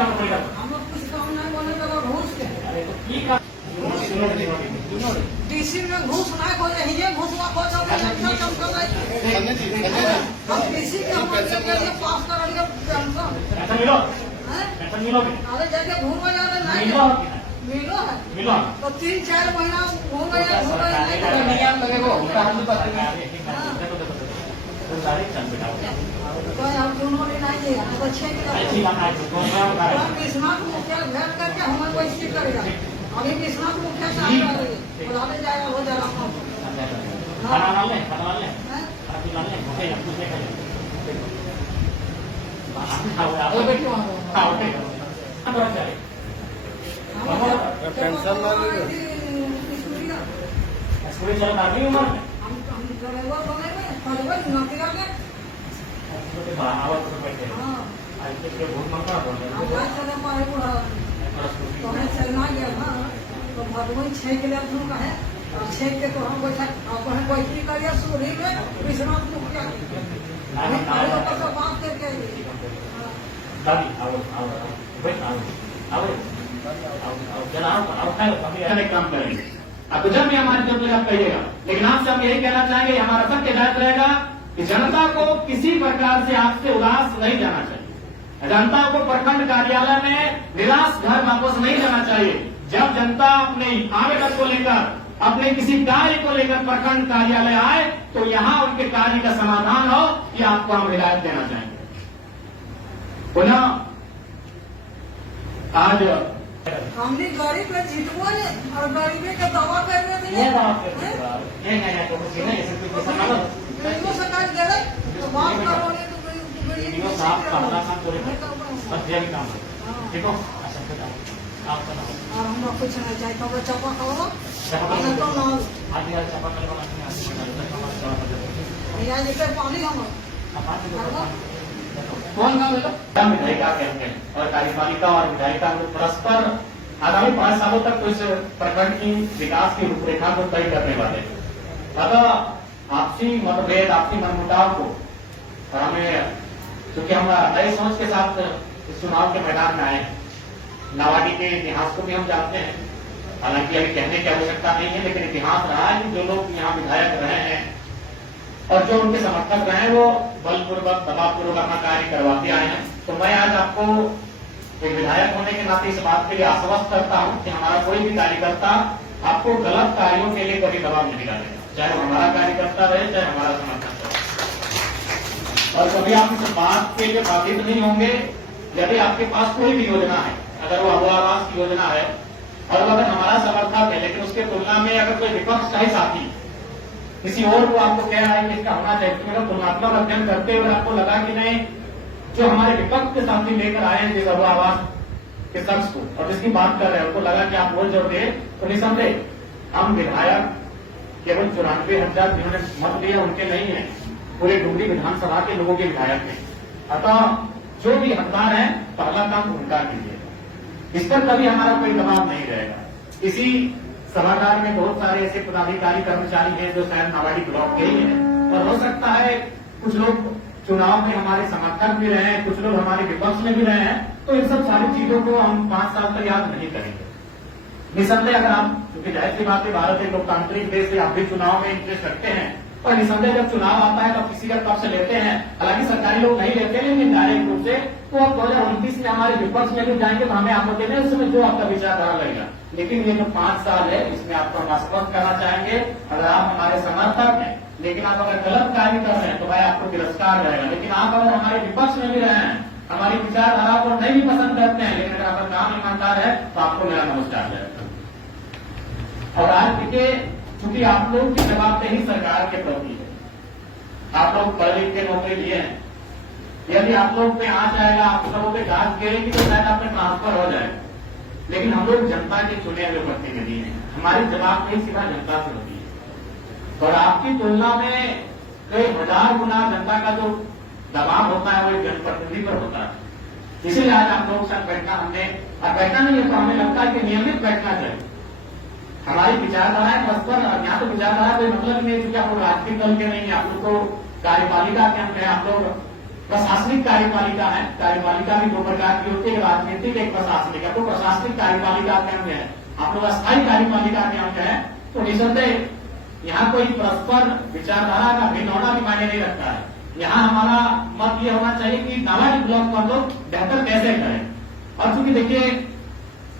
हम लोग कुछ काम नहीं बोले तो घूस के अरे तो ठीक है डीसी में घूस ना को ये घूसवा को जो हम डीसी के हम ये पास करेंगे पैसा मिलो हैं पैसा मिलोगे अरे जाके घूम जा रहे नहीं मिलो मिलो है मिलो तो 3-4 महीना घूम गया नहीं नियम लगेगा उनका हम पता नहीं तो सारे चल बेटा तो हम दोनों ने नहीं दिया तो 6 ऐसी किलो बात है तो मैं हम बिस्मार्क मुखिया भेज करके हमें कोई चीज करेगा अभी बिस्मार्क मुखिया से आ रही है बुलाने जाएगा हो जा रहा हूँ खाना डाल ले खाना डाल ले हैं खाना डाल ले ओके हम कुछ नहीं खाओ अरे बैठो वहाँ खाओ ओके हम बड़ा चले पेंशन ना ले स्कूल चलो कर रही हूं मैं हम ड्राइवर बनेंगे परिवार नौकरी करके तो बाहर तो बैठे हाँ आज के बहुत मंगा हम हो गाय चले पाए बुढ़ा तो हमें चलना गया था तो भगवान 6 किलो हम का है और 6 के तो हम बैठा अब हम कोई की करिए सूरी में विश्राम मुखिया अभी अरे ऊपर से बात करके दादी आओ बैठ आओ चला आओ अभी ऐसा काम करेंगे आपको जब भी हमारी जरूरत आप कहिएगा लेकिन आपसे हम यही कहना चाहेंगे हमारा सबके हिदायत रहेगा कि जनता को किसी प्रकार से आपसे उदास नहीं जाना चाहिए जनता को प्रखंड कार्यालय में निराश घर वापस नहीं जाना चाहिए जब जनता अपने आवेदन को लेकर अपने किसी कार्य को लेकर प्रखंड कार्यालय आए तो यहाँ उनके कार्य का समाधान हो ये आपको हम हिदायत देना चाहेंगे पुनः आज हमने गरीब पे जीतवा ने और गरीबी का दावा कर रहे थे नहीं तो कुछ नहीं ऐसे कुछ समझ गरीबों सरकार दे रहे तो बात करो नहीं तो वीडियो साफ करना काम पूरे बस ये भी काम ठीक हो अच्छा बताओ आप बताओ और हम लोग कुछ नहीं चाहिए तो चपा खाओ चापा तो ना आज यार चापा कल वाला यहाँ जितने पानी हम कौन काम है हम विधायिका कहते हैं और कार्यपालिका और विधायिका को परस्पर आगामी 5 सालों तक तो इस प्रखंड की विकास की रूपरेखा को तय करने वाले अतः आपसी मतभेद आपसी मनमुटाव को और हमें क्योंकि हम नई सोच के साथ इस चुनाव के मैदान में आए नावाडी के इतिहास को भी हम जानते हैं हालांकि अभी कहने की आवश्यकता नहीं है लेकिन इतिहास रहा है कि जो लोग यहाँ विधायक रहे हैं और जो उनके समर्थक रहे हैं वो बलपूर्वक दबावपूर्वक अपना कार्य करवाते आए हैं तो मैं आज आपको एक विधायक होने के नाते इस बात के लिए आश्वस्त करता हूं कि हमारा कोई भी कार्यकर्ता आपको गलत कार्यों के लिए कभी दबाव नहीं डालेगा चाहे वो हमारा कार्यकर्ता रहे चाहे हमारा समर्थक रहे और कभी आप इस बात के लिए बाधित नहीं होंगे यदि आपके पास कोई भी योजना है अगर वो अबू आवास की योजना है और अगर हमारा समर्थक है लेकिन उसके तुलना में अगर कोई विपक्ष का ही साथी किसी और को आपको कह रहा है कि इसका होना चाहिए तो मेरा तुलनात्मक अध्ययन करते हुए आपको लगा कि नहीं जो हमारे विपक्ष के साथी लेकर आए हैं जिस अबू आवास के शख्स को और जिसकी बात कर रहे हैं उनको लगा कि आप वोट जोड़ दे तो निसंदेह हम विधायक केवल 94,000 जिन्होंने मत दिया उनके नहीं है पूरे डुमरी विधानसभा के लोगों के विधायक हैं अतः जो भी हकदार है पहला काम उनका कीजिए इस पर कभी हमारा कोई दबाव नहीं रहेगा इसी सभागार में बहुत सारे ऐसे पदाधिकारी कर्मचारी हैं जो शायद नावाडी ब्लॉक के ही हैं और हो सकता है कुछ लोग चुनाव में हमारे समर्थक भी रहे हैं कुछ लोग हमारे विपक्ष में भी रहे हैं तो इन सब सारी चीजों को हम 5 साल तक याद नहीं करेंगे निसंदेह अगर आप क्योंकि जाहिर सी बात है भारत एक लोकतांत्रिक देश है आप भी चुनाव में इंटरेस्ट रखते हैं और निसंदेह जब चुनाव आता है तो किसी का पक्ष लेते हैं हालांकि सरकारी लोग नहीं लेते लेकिन डायरेक्ट रूप से तो अब 2029 में हमारे विपक्ष में भी जाएंगे तो हमें आपको देने उसमें जो आपका विचारधारा लगेगा लेकिन ये जो 5 साल है इसमें आपको हम आश्वस्त करना चाहेंगे अगर आप हमारे समर्थक हैं लेकिन आप अगर गलत कार्य कर रहे हैं तो भाई आपको तिरस्कार रहेगा लेकिन आप अगर हमारे विपक्ष में भी रहे हैं हमारी विचारधारा को नहीं भी पसंद करते हैं लेकिन अगर आपका काम ईमानदार है तो आपको मेरा नमस्कार रहेगा और आज देखिए चूंकि आप लोग की जवाबदेही सरकार के प्रति है आप लोग पढ़ लिख के नौकरी लिए हैं यदि आप लोग पे आ जाएगा आप सबों पे घास गिरेगी तो शायद आप में ट्रांसफर हो जाएगा लेकिन हम लोग जनता के चुने हुए प्रतिनिधि हैं हमारी जवाबदेही सीधा जनता से होती है और आपकी तुलना में कई 1000 गुना जनता का जो दबाव होता है वो एक जनप्रतिनिधि पर होता है इसीलिए आज आप लोगों के साथ बैठना हमने और बैठना नहीं है तो हमें लगता है कि नियमित बैठना चाहिए हमारी विचारधाराएं परस्पर यहाँ तो विचारधारा कोई मतलब नहीं है क्योंकि आप लोग राजनीतिक दल के नहीं है आप लोग तो कार्यपालिका के अंदर आप लोग प्रशासनिक कार्यपालिका है। कार्यपालिका भी दो प्रकार की होती है, एक राजनीतिक, एक प्रशासनिक है। तो प्रशासनिक कार्यपालिका के अंग है, आप लोग अस्थायी कार्यपालिका के अंग है। तो निसंदेह यहाँ कोई परस्पर विचारधारा का भिन्न होना भी मायने नहीं रखता है। यहाँ हमारा मत ये होना चाहिए कि नावाडी ब्लॉक को हम लोग बेहतर कैसे करें। और चूंकि देखिए,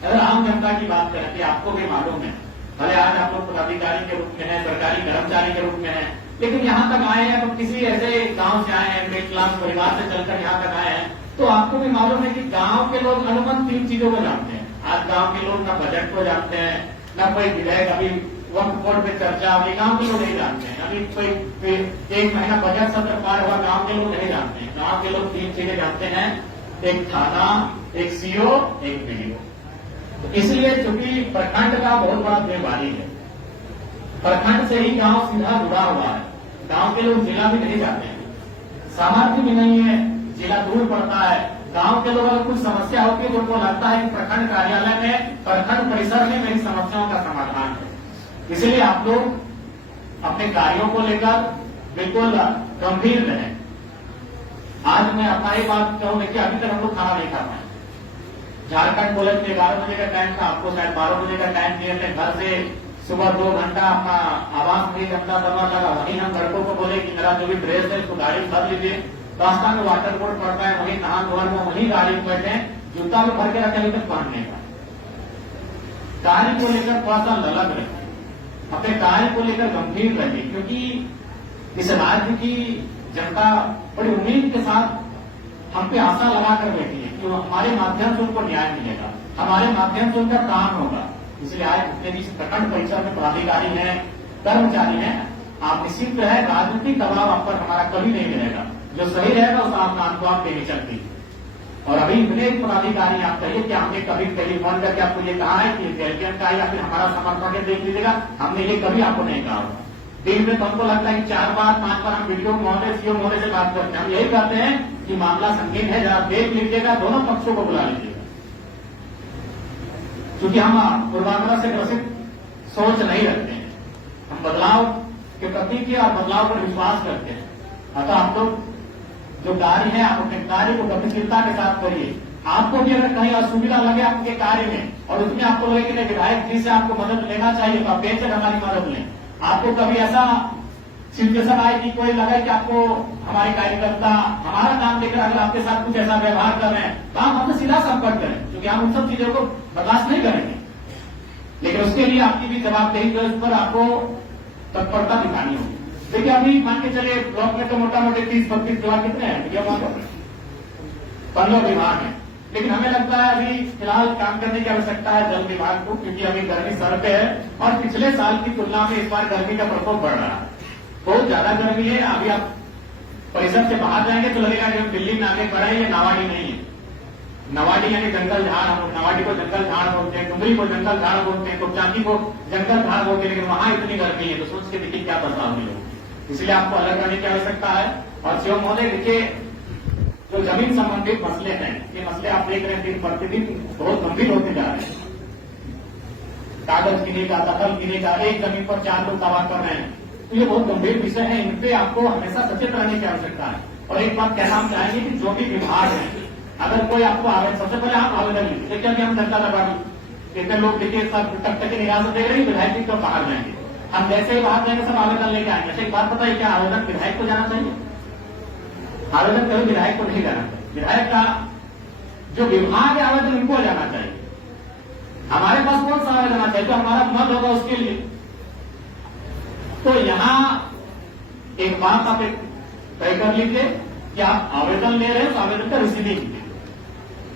अगर आम जनता की बात करें कि आपको भी मालूम है, भले आज आप लोग पदाधिकारी के रूप में है, सरकारी कर्मचारी के रूप में है, लेकिन यहाँ तक आए हैं तो किसी ऐसे गांव से आए हैं, मिडिल क्लास परिवार से चलकर यहाँ तक आए हैं, तो आपको भी मालूम है कि गांव के लोग अनुमन 3 चीजों को जानते हैं। आज गांव के लोग ना बजट को जानते हैं, ना कोई विधेयक अभी वक्त बोर्ड पे चर्चा अभी गांव के लोग नहीं जानते हैं। अभी कोई 1 महीना बजट सत्र पार हुआ, गांव के लोग नहीं जानते हैं। गांव के लोग 3 चीजें जानते हैं, एक थाना, एक सीओ, एक बीडीओ। तो इसलिए चूंकि प्रखंड का बहुत बड़ा जिम्मेवारी है, प्रखंड से ही गांव सीधा जुड़ा हुआ है। गांव के लोग जिला भी नहीं जाते हैं, सामर्थ्य भी नहीं है, जिला दूर पड़ता है। गांव के लोग अगर कुछ समस्या होती है तो उनको लगता है कि प्रखंड कार्यालय में, प्रखंड परिसर में मेरी समस्याओं का समाधान है। इसलिए आप लोग अपने कार्यों को लेकर बिल्कुल गंभीर रहें। आज मैं अपना ही बात कहूं, देखिए अभी तक हम लोग खाना नहीं खा पाए। झारखंड पुलिस में 11 बजे का टाइम था, आपको शायद 12 बजे का टाइम दिए थे। घर से सुबह 2 घंटा अपना आवास नहीं गंदा करना लगा। वहीं हम लड़कों को बोले कि मेरा जो भी ड्रेस है उसको गाड़ी में भर लीजिए, रास्ता में वाटर बोर्ड पड़ता है, वहीं नहा धोर में वहीं गाड़ी में बैठे, जूता में भर के रखे अभी तक पहनने का। कार्य को लेकर थोड़ा सा ललक रहे, अपने कार्य को लेकर गंभीर रहे, क्योंकि इस राज्य की जनता बड़ी उम्मीद के साथ हम पे आशा लगाकर बैठी है कि हमारे माध्यम से उनको न्याय मिलेगा, हमारे माध्यम से उनका काम होगा। इसलिए आज जितने भी प्रखंड परिसर में पदाधिकारी हैं, कर्मचारी हैं, आप निश्चित रहे, राजनीतिक दबाव आप पर हमारा कभी नहीं मिलेगा। जो सही रहेगा उस काम को आप देनी चलती। और अभी इतने पदाधिकारी आप कहिए कि हमने कभी टेलीफोन करके आपको ये कहा है कि एलपीएम का या फिर हमारा समर्थन है देख लीजिएगा, हमने ये कभी आपको नहीं कहा। दिन में तो हमको लगता है कि 4 बार 5 बार हम वीडियो महोदय, सीओ महोदय से बात करते हैं। हम यही कहते हैं कि मामला संगीन है, जरा देख लीजिएगा, दोनों पक्षों को बुला लीजिएगा। क्योंकि हम पूर्वाग्रह से ग्रसित सोच नहीं रखते हैं, हम बदलाव के प्रति की और बदलाव पर विश्वास करते हैं। अतः आप लोग जो कार्य है, आप अपने कार्य को गतिशीलता के साथ करिए। आपको भी अगर कहीं असुविधा लगे आपके कार्य में और उसमें आपको लगे कि विधायक जी से आपको मदद लेना चाहिए, तो आप बेहतर हमारी मदद लें। आपको कभी ऐसा सिचुएशन आए कि कोई लगे कि आपको हमारे कार्यकर्ता हमारा नाम लेकर अगर आपके साथ कुछ ऐसा व्यवहार कर रहे हैं, तो आप हमसे सीधा संपर्क करें, क्योंकि हम उन सब चीजों को बर्दाश्त नहीं करेंगे। लेकिन उसके लिए आपकी भी जवाबदेही जो इस पर आपको तत्परता दिखानी होगी। देखिए अभी मान के चले ब्लॉक में तो मोटा मोटी 30-32 विभाग कितने हैं, 15 विभाग है। लेकिन हमें लगता है अभी फिलहाल काम करने की आवश्यकता है जल विभाग को, क्योंकि अभी गर्मी सर पे है और पिछले साल की तुलना में इस बार गर्मी का प्रकोप बढ़ रहा है, बहुत ज्यादा गर्मी है। अभी आप परिसर से बाहर जाएंगे तो लगेगा कि दिल्ली में आगे बढ़ा है, ये नावाडी नहीं है। नवाडी यानी जंगल झाड़, हम नवाडी को जंगल झाड़ बोलते हैं, डुमरी को जंगल झाड़ बोलते हैं, कुपचांदी को जंगल झाड़ बोलते हैं, लेकिन वहां इतनी गर्मी है, तो सोच के देखिए क्या बदलाव मिले। इसलिए आपको अलग करने की आवश्यकता है। और सीओ महोदय देखिए, जो जमीन संबंधित मसले हैं, ये मसले आप देख रहे हैं दिन प्रतिदिन बहुत गंभीर होते जा रहे हैं। कागज गिने का, दखल गिने का, एक जमीन पर 4 लोग दावा कर रहे हैं, तो ये बहुत गंभीर विषय है। इन पे आपको हमेशा सचेत रहने की आवश्यकता है। और एक बात कहना हम चाहेंगे कि जो भी विभाग है, अगर कोई आपको आवेदन, सबसे पहले आप आवेदन लीजिए। देखिए अभी हम जनता दरबार इतने लोग देखिए सब टक टक निराश दे रहे हैं, विधायक जी कब बाहर जाएंगे, हम जैसे ही बाहर जाएंगे सब आवेदन लेके आएंगे। अच्छा एक बात बताइए, क्या आवेदन विधायक को जाना चाहिए? आवेदन कभी विधायक को नहीं जाना चाहिए। विधायक का जो विभाग है आवेदन उनको जाना चाहिए। हमारे पास कौन सा आवेदन आना चाहिए, तो हमारा मत होगा उसके लिए। तो यहां एक बात आप तय कर लीजिए कि आप आवेदन ले रहे हैं, तो आवेदन का रिसीविंग कीजिए।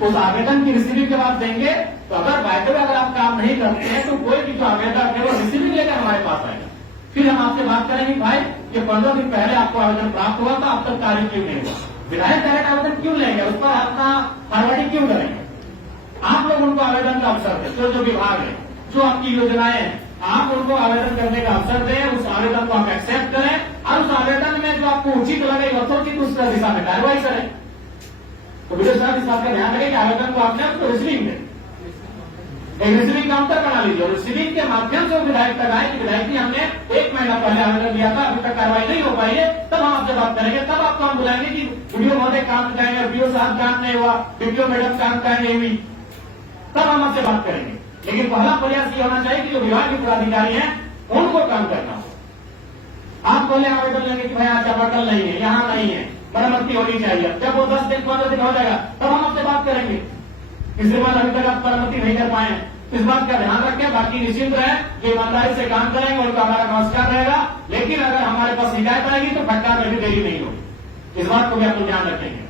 उस आवेदन की रिसीविंग के बाद देंगे, तो अगर बाय अगर आप काम नहीं करते हैं तो कोई भी जो आवेदन है वो रिसीविंग लेकर हमारे पास आएगा। फिर हम आपसे बात करेंगे, भाई ये 15 दिन पहले आपको आवेदन प्राप्त हुआ था, अब तक कार्य क्यों नहीं हुआ? विधायक डायरेक्ट आवेदन क्यों लेंगे, उस पर अपना फॉरवर्डिंग क्यों करेंगे? आप लोग उनको आवेदन का अवसर दें। तो जो विभाग है, जो आपकी योजनाएं हैं, आप उनको आवेदन करने का अवसर दें, उस आवेदन को आप एक्सेप्ट करें और उस आवेदन में जो आपको उचित लगे यथोचित उस दिशा में कार्रवाई करें। तो विजय साहब इस बात का ध्यान रखें कि आवेदन को आपने उसको रिसीविंग दें। एक रिसीविंग काउंटर बना लीजिए और रिसीविंग के माध्यम से विधायक तक आए कि विधायक जी हमने 1 महीना पहले आवेदन दिया था, अभी तक कार्रवाई नहीं हो पाई है, तब हम आपसे बात करेंगे, तब आपको हम बुलाएंगे कि वीडियो महोदय काम जाएंगे, वीडियो साहब काम नहीं हुआ, वीडियो मैडम काम का नहीं हुई, तब हम आपसे बात करेंगे। लेकिन पहला प्रयास ये होना चाहिए कि जो विभाग के पदाधिकारी हैं उनको काम करना हो। आप पहले आवेदन लेंगे कि भाई आज चापाकल नहीं है, यहाँ नहीं है, मरम्मती होनी चाहिए, जब वो 10 दिन 15 दिन हो जाएगा तब हम आपसे बात करेंगे। इसके बाद अभी तक आप मरम्मती नहीं कर पाए, इस बात का ध्यान रखें। बाकी निश्चिंत रहे, जो ईमानदारी से काम करेंगे उनका हमारा नमस्कार रहेगा। लेकिन अगर हमारे पास शिकायत आएगी तो फटकार में भी देरी नहीं होगी, इस बात को भी आपको ध्यान रखेंगे।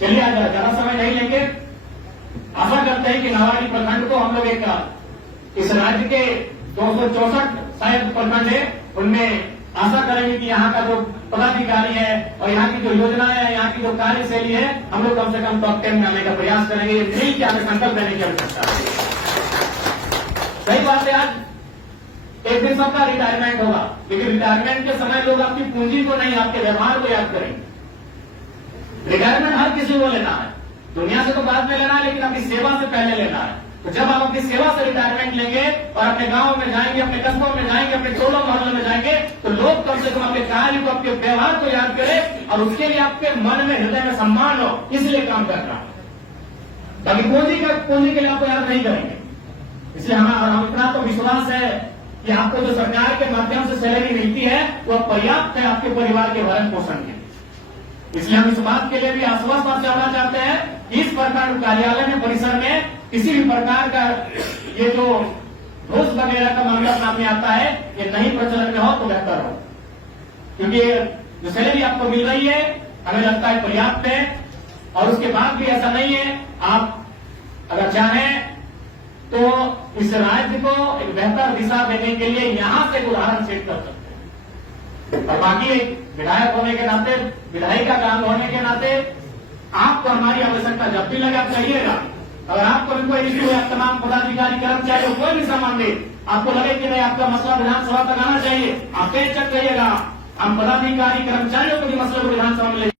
चलिए आज ज्यादा समय नहीं लेंगे। आशा करते हैं कि नावाड़ी प्रखंड को हम लोग एक इस राज्य के 264 शायद प्रखंड है, उनमें आशा करेंगे कि यहाँ का जो पदाधिकारी है और यहाँ की जो योजनाएं है, यहाँ की जो कार्यशैली है, हम लोग कम से कम टॉप 10 में आने का प्रयास करेंगे। ये नहीं कि हमें संकल्प लेने की आवश्यकता है। सही बात है, आज एक दिन सबका रिटायरमेंट होगा, लेकिन रिटायरमेंट के समय लोग आपकी पूंजी को नहीं, आपके व्यवहार को याद करेंगे। रिटायरमेंट हर किसी को लेना है, दुनिया से तो बाद में लेना है, लेकिन अपनी सेवा से पहले लेना है। तो जब आप अपनी सेवा से रिटायरमेंट लेंगे और अपने गांव में जाएंगे, अपने कस्बों में जाएंगे, अपने टोलों मोहल्लों में जाएंगे, तो लोग कम से कम आपके कार्य को, आपके व्यवहार को याद करें और उसके लिए आपके मन में, हृदय में सम्मान हो, इसलिए काम करना है। बाकी पूंजी के लिए आपको याद नहीं करेंगे। इसलिए हम इतना तो विश्वास है कि आपको जो सरकार के माध्यम से सैलरी मिलती है वह पर्याप्त है आपके परिवार के भरण पोषण के। इसलिए हम इस बात के लिए भी आश्वस्त करना चाहते हैं कि इस प्रखंड कार्यालय में, परिसर में किसी भी प्रकार का ये जो घूस वगैरह का मामला सामने आता है, ये नहीं प्रचलन में हो तो बेहतर हो, क्योंकि जो सैलरी आपको मिल रही है हमें लगता है पर्याप्त है। और उसके बाद भी ऐसा नहीं है, आप अगर चाहें तो इस राज्य को एक बेहतर दिशा देने के लिए यहां से उदाहरण सेट कर सकते हैं। और बाकी विधायक होने के नाते, विधायिका काम होने के नाते आपको हमारी आवश्यकता जब भी लगे आप कहिएगा। अगर आपको भी कोई इश्यू है, तमाम पदाधिकारी कर्मचारी कोई भी सामान दे, आपको लगे कि नहीं आपका मसला विधानसभा तक आना चाहिए, आप बेचक कहिएगा। हम पदाधिकारी कर्मचारियों को भी मसले को विधानसभा में ले